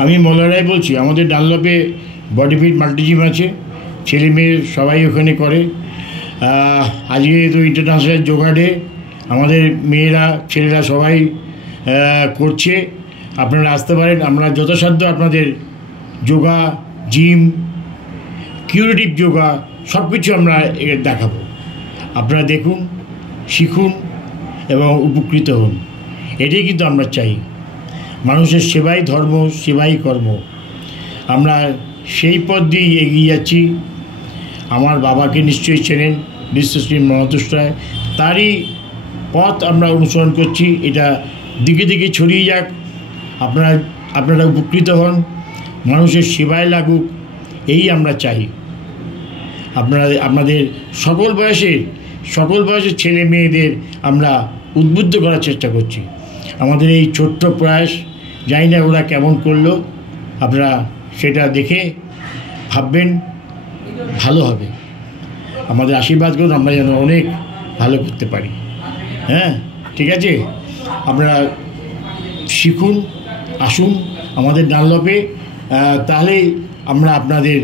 আমি মলয় রায় বলছি। আমাদের ডানলপে বডিফিট মাল্টিজিম আছে, ছেলে মেয়ে সবাই ওখানে করে। আজকে তো ইন্টারন্যাশনাল যোগা ডে, আমাদের মেয়েরা ছেলেরা সবাই করছে। আপনারা আসতে পারেন, আমরা যথাসাধ্য আপনাদের যোগা, জিম, কিউরেটিভ যোগা সব কিছু আমরা দেখাবো। আপনারা দেখুন, শিখুন এবং উপকৃত হন। এটাই কিন্তু আমরা চাই। মানুষের সেবাই ধর্ম, সেবাই কর্ম। আমরা সেই পথ দিয়েই এগিয়ে যাচ্ছি। আমার বাবাকে নিশ্চয়ই চেনেন, বিশ্বশ্রী মহাতোষ রায়, তারই পথ আমরা অনুসরণ করছি। এটা দিকে দিকে ছড়িয়ে যাক, আপনারা উপকৃত হন, মানুষের সেবায় লাগুক, এই আমরা চাই। আপনাদের সকল বয়সের ছেলে মেয়েদের আমরা উদ্বুদ্ধ করার চেষ্টা করছি। আমাদের এই ছোট্ট প্রয়াস, জানি না ওরা কেমন করলো, আপনারা সেটা দেখে ভাববেন, ভালো হবে। আমাদের আশীর্বাদ করুন, আমরা যেন অনেক ভালো করতে পারি। হ্যাঁ, ঠিক আছে। আপনারা শিখুন, আসুন আমাদের ডানলপে, তাহলেই আমরা আপনাদের